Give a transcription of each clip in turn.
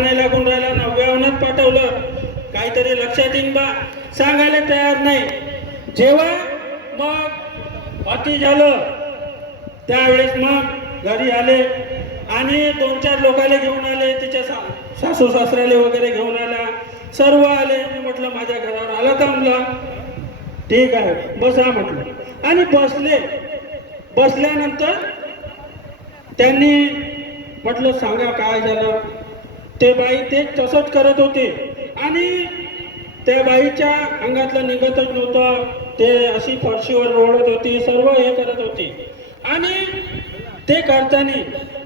नाही लागून राहिला नव्यावनात पाठवलं. काहीतरी लक्षात येईन बा. सांगायला तयार नाही. जेव्हा मग अति झालं त्यावेळेस मग घरी आले आणि दोन चार लोकाले घेऊन आले तिच्या सा सासू सासऱ्याले वगैरे घेऊन आला. सर्व आले. मी म्हटलं माझ्या घरावर आला का म्हणला ठीक आहे. बसा म्हटलं. आणि बसले. बसल्यानंतर त्यांनी म्हटलं सांगा काय झालं? ते बाई ते तसंच करत होते. आणि त्या बाईच्या अंगातलं निघतच नव्हतं. ते अशी फरशीवर रोडत होती सर्व हे करत होती. आणि ते करताना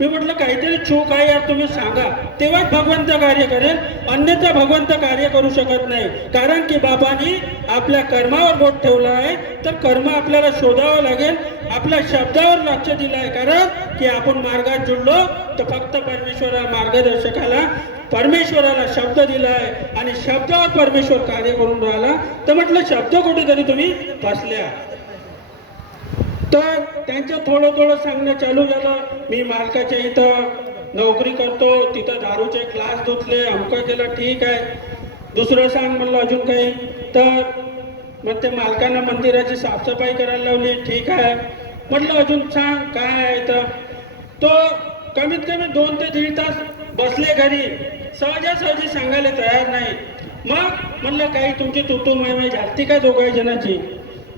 मी म्हटलं काहीतरी चूक आहे यार तुम्ही सांगा. तेव्हाच भगवंत कार्य करेल. अन्यथा भगवंत कार्य करू शकत नाही. कारण की बाबांनी आपल्या कर्मावर बोट ठेवला आहे. तर कर्म आपल्याला शोधावं लागेल. आपल्या शब्दावर लक्ष दिलं आहे. कारण की आपण मार्गात जुळलो तर फक्त परमेश्वरा मार्गदर्शकाला परमेश्वराला शब्द दिला आहे. आणि शब्दावर परमेश्वर कार्य करून राहिला. तर म्हटलं शब्द कुठेतरी तुम्ही फसल्या. तर त्यांचं थोडं थोडं सांगणं चालू झालं. मी मालकाच्या इथं नोकरी करतो तिथं दारूचे क्लास धुतले अमकं केलं ठीक आहे. दुसरं सांग म्हणलं अजून काही. तर मग ते मालकांना मंदिराची साफसफाई करायला लावली ठीक आहे. म्हटलं अजून सांग काय आहे तर तो कमीत कमी दोन ते दीड तास बसले घरी. सहजासहजी सांगायला तयार नाही. मग म्हणलं काही तुमची तुतू मायमाई झालती का दोघा जणाची?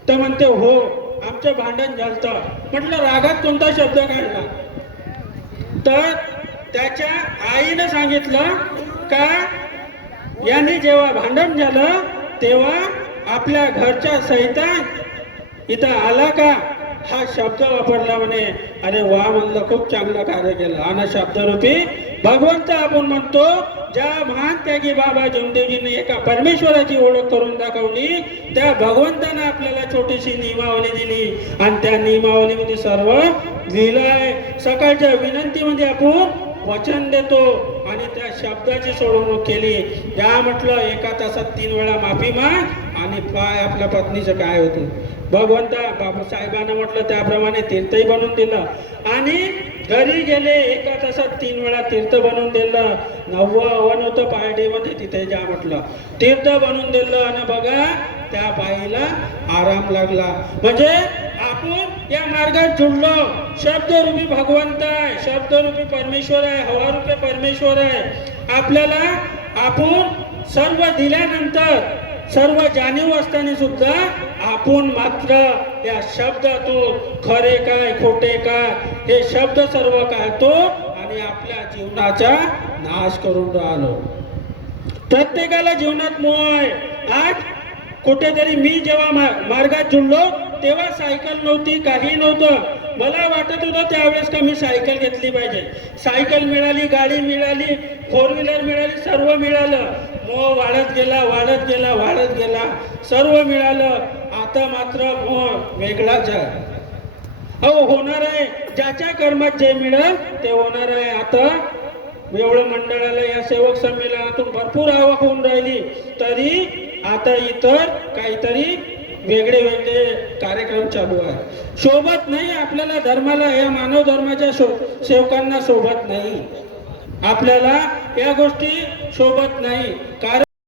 तर म्हणते हो. आमचं भांडण झालतं. म्हटलं रागात कोणता शब्द काढला? तर त्याच्या आईनं सांगितलं का याने जेव्हा भांडण झालं तेव्हा आपल्या घरच्या सैतान इथं आला का? हा शब्द वापरला म्हणे. अरे वा म्हणलं खूप चांगलं कार्य केलं. आणि शब्दरूपी भगवंत आपण म्हणतो ज्या महान त्यागी बाबा जमदेवजीने एका परमेश्वराची ओळख करून दाखवली त्या भगवंतानं आपल्याला छोटीशी नियमावली दिली. आणि त्या नियमावलीमध्ये सर्व लिहिलं आहे सकाळच्या विनंतीमध्ये आपण वचन देतो आणि त्या शब्दाची सोडवणूक केली. या म्हटलं एका तासात तीन वेळा माफी माग आणि पाय आपल्या पत्नीचं काय होतं? भगवंता बाबासाहेबांना म्हटलं त्याप्रमाणे तीर्थही बनवून दिलं. आणि घरी गेले एका तासात तीन वेळा तीर्थ बनवून दिलं. नववं हवन होतं पार्टीमध्ये तिथे जा म्हटलं. तीर्थ बनवून दिलं आणि बघा त्या बाईला आराम लागला. म्हणजे आपण या मार्गात जुडलो शब्दरूपी भगवंत आहे शब्दरूपी परमेश्वर आहे हवारूपी परमेश्वर आहे. आपल्याला आपण सर्व दिल्यानंतर सर्व जाणीव असताना सुद्धा आपण मात्र या शब्दातून खरे काय खोटे काय हे शब्द सर्व काढतो आणि आपल्या जीवनाचा नाश करून राहिलो. प्रत्येकाला जीवनात मोह आहे आज कुठेतरी मी जेव्हा मार्गात जुळलो तेव्हा सायकल नव्हती काही नव्हतं. मला वाटत होतं त्यावेळेस का मी सायकल घेतली पाहिजे. सायकल मिळाली गाडी मिळाली फोर व्हीलर मिळाली सर्व मिळालं. मोह वाढत गेला वाढत गेला वाढत गेला. सर्व मिळालं. आता मात्र मोह वेगळाच आहे. अहो होणार आहे. ज्याच्या कर्मात जे मिळेल ते होणार आहे. आता एवढं मंडळाला या सेवक संमेलनातून भरपूर आवक होऊन राहिली. तरी आता इतर काहीतरी वेगळे वेगळे कार्यक्रम चालू आहे. सोबत नाही आपल्याला धर्माला या मानव धर्माच्या शो सेवकांना सोबत नाही. आपल्याला या गोष्टी सोबत नाही. कारण